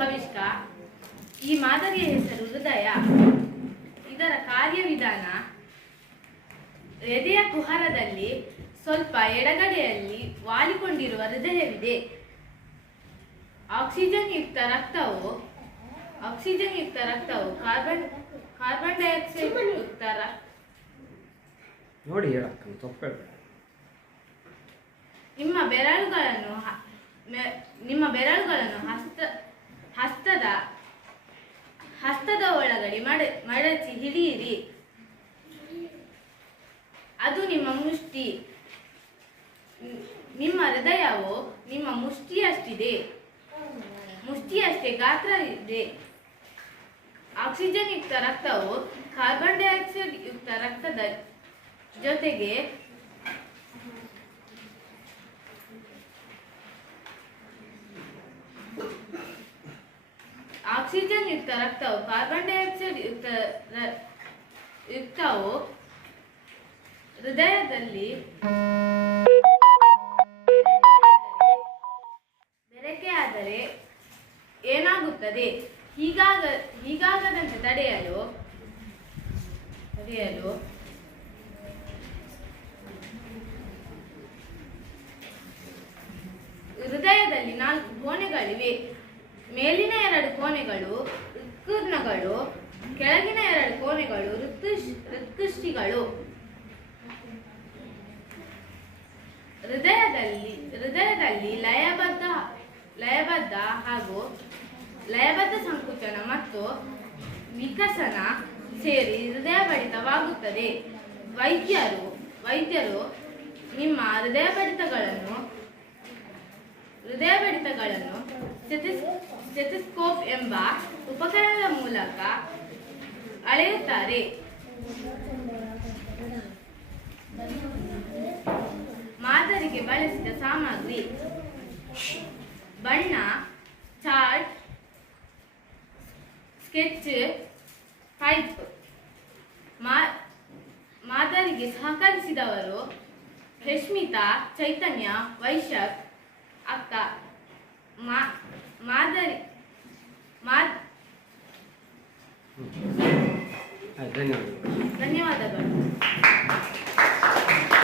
ಹವಿಷ್ಕ. ಈ ಮಾದರಿಯ ಹೆಸರು ಹೃದಯ. ಇದರ ಕಾರ್ಯವಿಧಾನ: ಎದೆಯ ಕುಹರದಲ್ಲಿ ಸ್ವಲ್ಪ ಎಡಗಡೆಯಲ್ಲಿ ವಾಲಿಕೊಂಡಿರುವ ಹೃದಯವಿದೆ. ಆಕ್ಸಿಜನ್ ಯುಕ್ತ ರಕ್ತವು ಕಾರ್ಬನ್ ಡೈಆಕ್ಸೈಡ್ ಯುಕ್ತ ನೋಡಿ ಹೇಳಕ್ಕ ತಪ್ಪು. ನಿಮ್ಮ ಬೆರಳುಗಳನ್ನು ಹಸ್ತದ ಒಳಗಡೆ ಮಡಚಿ ಹಿಡಿಯಿರಿ. ಅದು ನಿಮ್ಮ ಮುಷ್ಟಿ. ನಿಮ್ಮ ಹೃದಯವು ನಿಮ್ಮ ಮುಷ್ಟಿಯಷ್ಟೇ ಗಾತ್ರ ಇದೆ. ಆಕ್ಸಿಜನ್ ಯುಕ್ತ ರಕ್ತವು ಕಾರ್ಬನ್ ಡೈಆಕ್ಸೈಡ್ ಯುಕ್ತ ರಕ್ತದ ಜೊತೆಗೆ ಆಕ್ಸಿಜನ್ ಯುಕ್ತ ರಕ್ತವು ಕಾರ್ಬನ್ ಡೈಆಕ್ಸೈಡ್ ಯುಕ್ತವು ಹೃದಯದಲ್ಲಿ ಬೆರಕೆ ಆದರೆ ಏನಾಗುತ್ತದೆ? ಹೀಗಾಗದಂತೆ ತಡೆಯಲು ಹೃದಯದಲ್ಲಿ 4 ಕೋಣೆಗಳಿವೆ. ಮೇಲಿನ 2 ಕೋಣೆಗಳು ಹೃತ್ಕರ್ಣಗಳು, ಕೆಳಗಿನ 2 ಕೋಣೆಗಳು ಹೃತ್ಕುಷ್ಠಿಗಳು. ಹೃದಯದಲ್ಲಿ ಲಯಬದ್ಧ ಹಾಗೂ ಲಯಬದ್ಧ ಸಂಕುಚನ ಮತ್ತು ವಿಕಸನ ಸೇರಿ ಹೃದಯ ಬಡಿತವಾಗುತ್ತದೆ. ವೈದ್ಯರು ನಿಮ್ಮ ಹೃದಯ ಬಡಿತಗಳನ್ನು ಸ್ಟೆಥೋಸ್ಕೋಪ್ ಎಂಬ ಉಪಕರಣದ ಮೂಲಕ ಅಳೆಯುತ್ತಾರೆ. ಮಾದರಿಗೆ ಬಳಸಿದ ಸಾಮಗ್ರಿ: ಬಣ್ಣ, ಚಾರ್ಟ್, ಸ್ಕೆಚ್, ಪೈಪ್. ಮಾದರಿಗೆ ಸಹಕರಿಸಿದವರು: ರಶ್ಮಿತಾ, ಚೈತನ್ಯ, ವೈಶಾಖ್, ಅಕ್ಕ.